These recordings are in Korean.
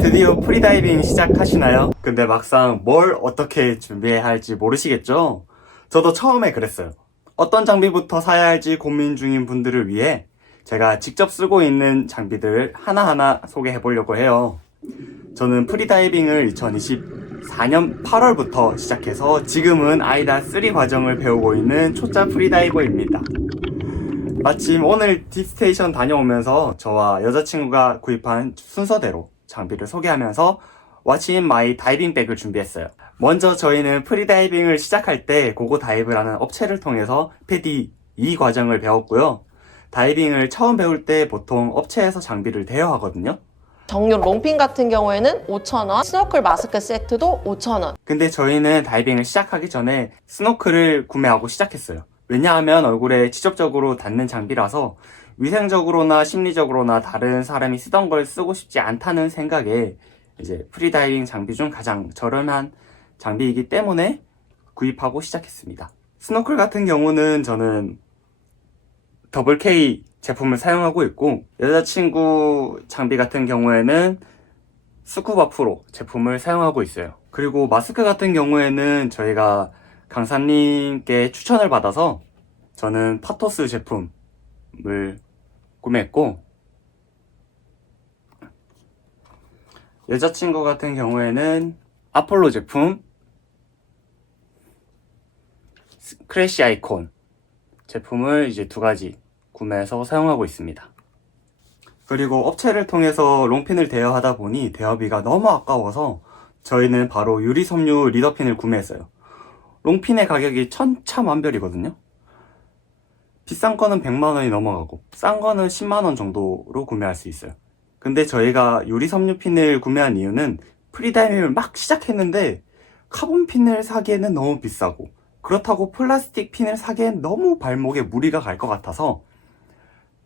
드디어 프리다이빙 시작하시나요? 근데 막상 뭘 어떻게 준비해야 할지 모르시겠죠? 저도 처음에 그랬어요. 어떤 장비부터 사야 할지 고민 중인 분들을 위해 제가 직접 쓰고 있는 장비들을 하나하나 소개해 보려고 해요. 저는 프리다이빙을 2024년 8월부터 시작해서 지금은 아이다 3 과정을 배우고 있는 초짜 프리다이버입니다. 마침 오늘 딥스테이션 다녀오면서 저와 여자친구가 구입한 순서대로 장비를 소개하면서 What's in my 다이빙 백을 준비했어요. 먼저 저희는 프리다이빙을 시작할 때 고고 다이브라는 업체를 통해서 패디 2 과정을 배웠고요. 다이빙을 처음 배울 때 보통 업체에서 장비를 대여하거든요. 정육 롱핀 같은 경우에는 5,000원, 스노클 마스크 세트도 5,000원. 근데 저희는 다이빙을 시작하기 전에 스노클을 구매하고 시작했어요. 왜냐하면 얼굴에 직접적으로 닿는 장비라서 위생적으로나 심리적으로나 다른 사람이 쓰던 걸 쓰고 싶지 않다는 생각에 이제 프리다이빙 장비 중 가장 저렴한 장비이기 때문에 구입하고 시작했습니다. 스노클 같은 경우는 저는 더블 K 제품을 사용하고 있고, 여자친구 장비 같은 경우에는 스쿠바 프로 제품을 사용하고 있어요. 그리고 마스크 같은 경우에는 저희가 강사님께 추천을 받아서 저는 파토스 제품을 구매했고, 여자친구 같은 경우에는 아폴로 제품, 크래시 아이콘 제품을 이제 2가지 구매해서 사용하고 있습니다. 그리고 업체를 통해서 롱핀을 대여하다 보니 대여비가 너무 아까워서 저희는 바로 유리섬유 리더핀을 구매했어요. 롱핀의 가격이 천차만별이거든요. 비싼 거는 100만원이 넘어가고 싼 거는 10만원 정도로 구매할 수 있어요. 근데 저희가 유리섬유 핀을 구매한 이유는 프리다이빙을 막 시작했는데 카본 핀을 사기에는 너무 비싸고, 그렇다고 플라스틱 핀을 사기엔 너무 발목에 무리가 갈 것 같아서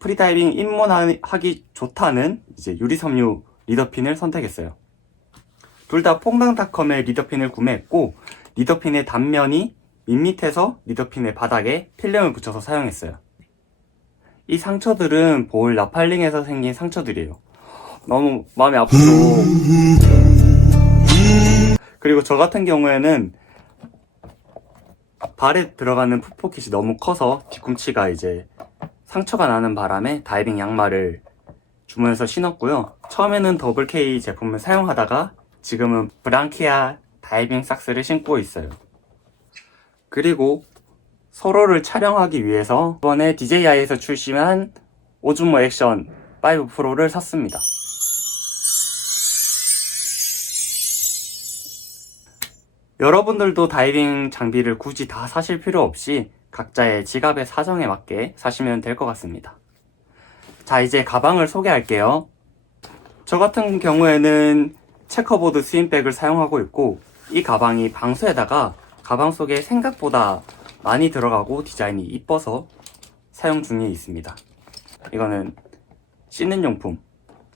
프리다이빙 입문하기 좋다는 이제 유리섬유 리더핀을 선택했어요. 둘 다 퐁당닷컴의 리더핀을 구매했고, 리더핀의 단면이 밋밋해서 리더핀의 바닥에 필름을 붙여서 사용했어요. 이 상처들은 볼 라팔링에서 생긴 상처들이에요. 너무 마음이 아프죠. 그리고 저 같은 경우에는 발에 들어가는 풋포켓이 너무 커서 뒤꿈치가 이제 상처가 나는 바람에 다이빙 양말을 주문해서 신었고요. 처음에는 더블 K 제품을 사용하다가 지금은 브랑키아 다이빙 삭스를 신고 있어요. 그리고 서로를 촬영하기 위해서 이번에 DJI에서 출시한 오즈모 액션 5 프로를 샀습니다. 여러분들도 다이빙 장비를 굳이 다 사실 필요 없이 각자의 지갑의 사정에 맞게 사시면 될 것 같습니다. 자, 이제 가방을 소개할게요. 저 같은 경우에는 체커보드 스윙백을 사용하고 있고, 이 가방이 방수에다가 가방 속에 생각보다 많이 들어가고 디자인이 이뻐서 사용 중에 있습니다. 이거는 씻는 용품,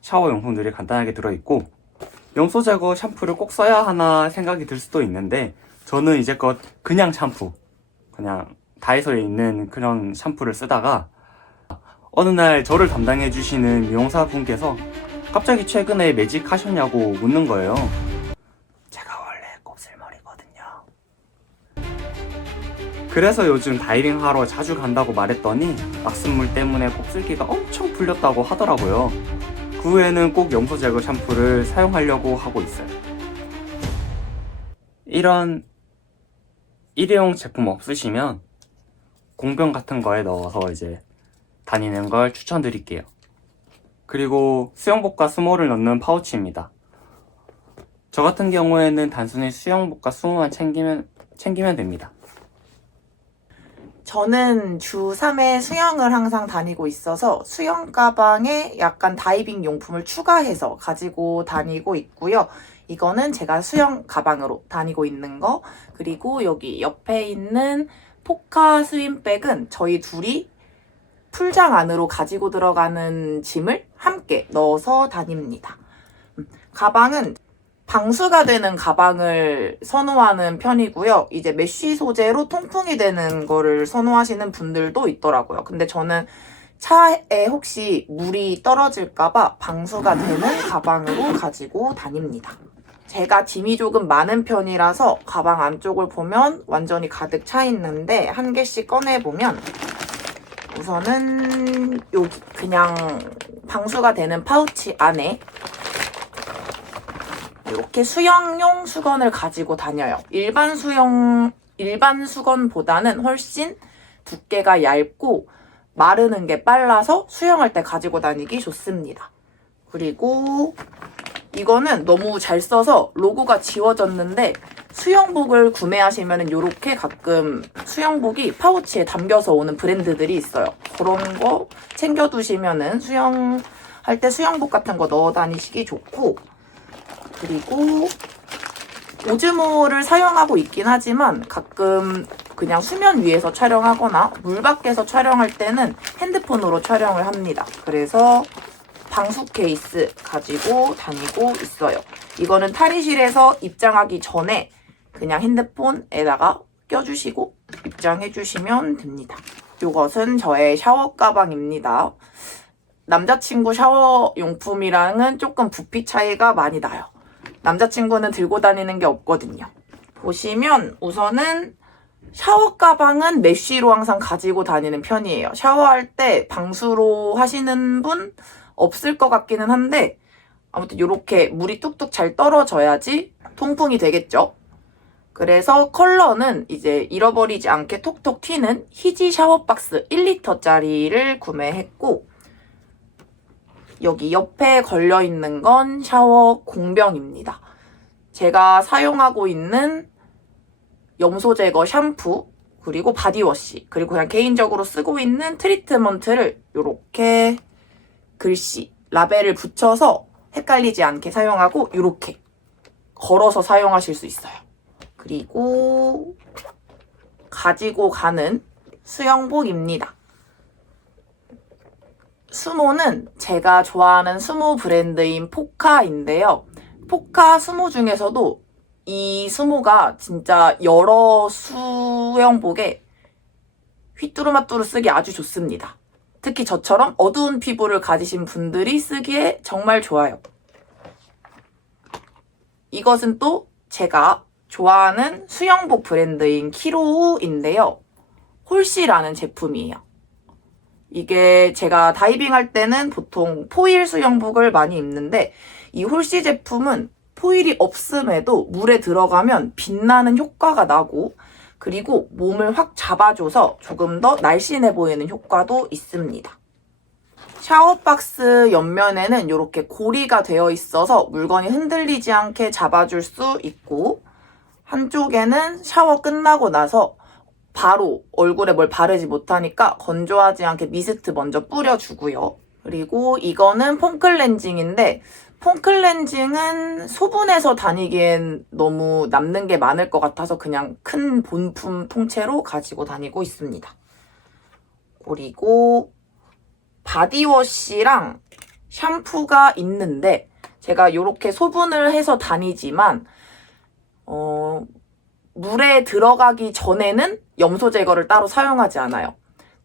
샤워 용품들이 간단하게 들어있고, 염소 제거 샴푸를 꼭 써야 하나 생각이 들 수도 있는데 저는 이제껏 그냥 샴푸, 그냥 다이소에 있는 그런 샴푸를 쓰다가 어느 날 저를 담당해 주시는 미용사 분께서 갑자기 최근에 매직하셨냐고 묻는 거예요. 제가 원래 곱슬머리거든요. 그래서 요즘 다이빙 하러 자주 간다고 말했더니 낙습물 때문에 곱슬기가 엄청 풀렸다고 하더라고요. 그 후에는 꼭 염소 제거 샴푸를 사용하려고 하고 있어요. 이런 일회용 제품 없으시면 공병 같은 거에 넣어서 이제 다니는 걸 추천드릴게요. 그리고 수영복과 수모를 넣는 파우치입니다. 저 같은 경우에는 단순히 수영복과 수모만 챙기면 됩니다. 저는 주 3회 수영을 항상 다니고 있어서 수영 가방에 약간 다이빙 용품을 추가해서 가지고 다니고 있고요. 이거는 제가 수영 가방으로 다니고 있는 거. 그리고 여기 옆에 있는 포카 스윙백은 저희 둘이 풀장 안으로 가지고 들어가는 짐을 함께 넣어서 다닙니다. 가방은 방수가 되는 가방을 선호하는 편이고요. 이제 메쉬 소재로 통풍이 되는 거를 선호하시는 분들도 있더라고요. 근데 저는 차에 혹시 물이 떨어질까봐 방수가 되는 가방으로 가지고 다닙니다. 제가 짐이 조금 많은 편이라서 가방 안쪽을 보면 완전히 가득 차 있는데 한 개씩 꺼내보면 우선은 여기 그냥 방수가 되는 파우치 안에 이렇게 수영용 수건을 가지고 다녀요. 일반 수건보다는 훨씬 두께가 얇고 마르는 게 빨라서 수영할 때 가지고 다니기 좋습니다. 그리고 이거는 너무 잘 써서 로고가 지워졌는데 수영복을 구매하시면 이렇게 가끔 수영복이 파우치에 담겨서 오는 브랜드들이 있어요. 그런 거 챙겨두시면 수영할 때 수영복 같은 거 넣어 다니시기 좋고, 그리고 오즈모를 사용하고 있긴 하지만 가끔 그냥 수면 위에서 촬영하거나 물 밖에서 촬영할 때는 핸드폰으로 촬영을 합니다. 그래서 방수 케이스 가지고 다니고 있어요. 이거는 탈의실에서 입장하기 전에 그냥 핸드폰에다가 껴주시고 입장해주시면 됩니다. 이것은 저의 샤워 가방입니다. 남자친구 샤워 용품이랑은 조금 부피 차이가 많이 나요. 남자친구는 들고 다니는 게 없거든요. 보시면 우선은 샤워 가방은 메쉬로 항상 가지고 다니는 편이에요. 샤워할 때 방수로 하시는 분 없을 것 같기는 한데 아무튼 이렇게 물이 뚝뚝 잘 떨어져야지 통풍이 되겠죠. 그래서 컬러는 이제 잃어버리지 않게 톡톡 튀는 희지 샤워박스 1리터짜리를 구매했고, 여기 옆에 걸려있는 건 샤워 공병입니다. 제가 사용하고 있는 염소 제거 샴푸, 그리고 바디워시, 그리고 그냥 개인적으로 쓰고 있는 트리트먼트를 이렇게 글씨, 라벨을 붙여서 헷갈리지 않게 사용하고 이렇게 걸어서 사용하실 수 있어요. 그리고 가지고 가는 수영복입니다. 수모는 제가 좋아하는 수모 브랜드인 포카인데요. 포카 수모 중에서도 이 수모가 진짜 여러 수영복에 휘뚜루마뚜루 쓰기 아주 좋습니다. 특히 저처럼 어두운 피부를 가지신 분들이 쓰기에 정말 좋아요. 이것은 또 제가 좋아하는 수영복 브랜드인 키로우인데요. 홀씨라는 제품이에요. 이게 제가 다이빙 할 때는 보통 포일 수영복을 많이 입는데 이 홀씨 제품은 포일이 없음에도 물에 들어가면 빛나는 효과가 나고, 그리고 몸을 확 잡아줘서 조금 더 날씬해 보이는 효과도 있습니다. 샤워박스 옆면에는 이렇게 고리가 되어 있어서 물건이 흔들리지 않게 잡아줄 수 있고, 한쪽에는 샤워 끝나고 나서 바로 얼굴에 뭘 바르지 못하니까 건조하지 않게 미스트 먼저 뿌려주고요. 그리고 이거는 폼클렌징인데 폼클렌징은 소분해서 다니기엔 너무 남는 게 많을 것 같아서 그냥 큰 본품 통째로 가지고 다니고 있습니다. 그리고 바디워시랑 샴푸가 있는데 제가 이렇게 소분을 해서 다니지만 물에 들어가기 전에는 염소 제거를 따로 사용하지 않아요.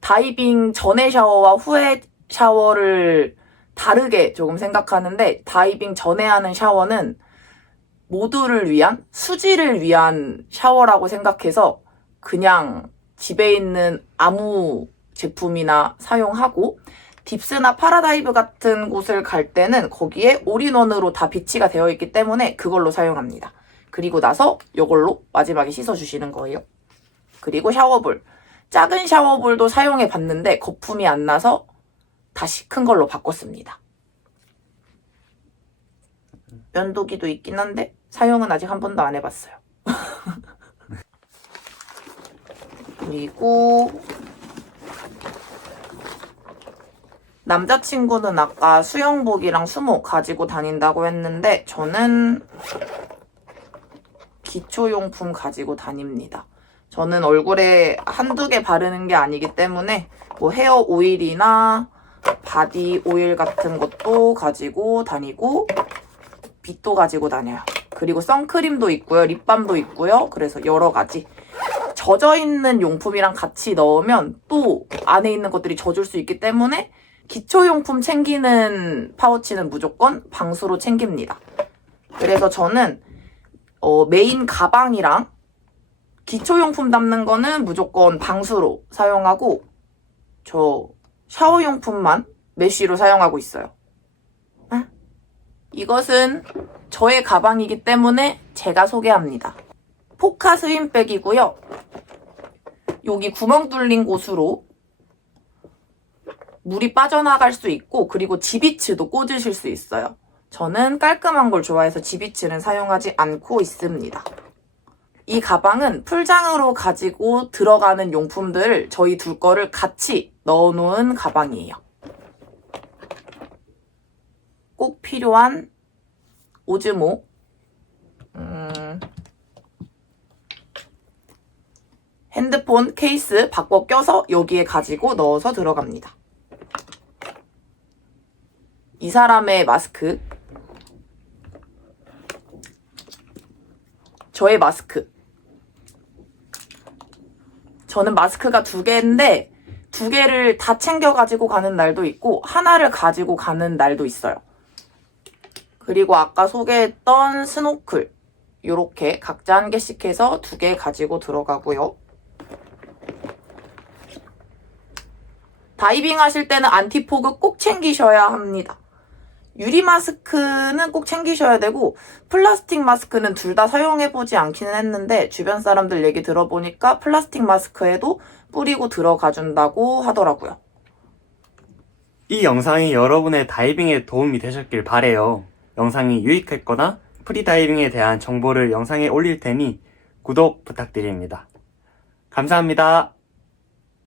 다이빙 전에 샤워와 후에 샤워를 다르게 조금 생각하는데, 다이빙 전에 하는 샤워는 모두를 위한, 수지를 위한 샤워라고 생각해서 그냥 집에 있는 아무 제품이나 사용하고, 딥스나 파라다이브 같은 곳을 갈 때는 거기에 올인원으로 다 비치가 되어 있기 때문에 그걸로 사용합니다. 그리고 나서 이걸로 마지막에 씻어주시는 거예요. 그리고 샤워볼. 작은 샤워볼도 사용해 봤는데 거품이 안 나서 다시 큰 걸로 바꿨습니다. 면도기도 있긴 한데 사용은 아직 한 번도 안 해봤어요. 그리고 남자친구는 아까 수영복이랑 수모 가지고 다닌다고 했는데 저는 기초용품 가지고 다닙니다. 저는 얼굴에 한두 개 바르는 게 아니기 때문에 뭐 헤어 오일이나 바디 오일 같은 것도 가지고 다니고 빗도 가지고 다녀요. 그리고 선크림도 있고요. 립밤도 있고요. 그래서 여러 가지. 젖어 있는 용품이랑 같이 넣으면 또 안에 있는 것들이 젖을 수 있기 때문에 기초용품 챙기는 파우치는 무조건 방수로 챙깁니다. 그래서 저는 메인 가방이랑 기초용품 담는 거는 무조건 방수로 사용하고 저 샤워용품만 메쉬로 사용하고 있어요. 이것은 저의 가방이기 때문에 제가 소개합니다. 포카 스윙백이고요. 여기 구멍 뚫린 곳으로 물이 빠져나갈 수 있고 그리고 지비츠도 꽂으실 수 있어요. 저는 깔끔한 걸 좋아해서 지비츠는 사용하지 않고 있습니다. 이 가방은 풀장으로 가지고 들어가는 용품들을 저희 둘 거를 같이 넣어놓은 가방이에요. 꼭 필요한 오즈모, 핸드폰 케이스 바꿔 껴서 여기에 가지고 넣어서 들어갑니다. 이 사람의 마스크, 저의 마스크. 저는 마스크가 2개인데 2개를 다 챙겨 가지고 가는 날도 있고 하나를 가지고 가는 날도 있어요. 그리고 아까 소개했던 스노클 요렇게 각자 1개씩 해서 2개 가지고 들어가고요. 다이빙 하실 때는 안티포그 꼭 챙기셔야 합니다. 유리 마스크는 꼭 챙기셔야 되고 플라스틱 마스크는 둘 다 사용해보지 않기는 했는데 주변 사람들 얘기 들어보니까 플라스틱 마스크에도 뿌리고 들어가준다고 하더라고요. 이 영상이 여러분의 다이빙에 도움이 되셨길 바래요. 영상이 유익했거나 프리다이빙에 대한 정보를 영상에 올릴 테니 구독 부탁드립니다. 감사합니다.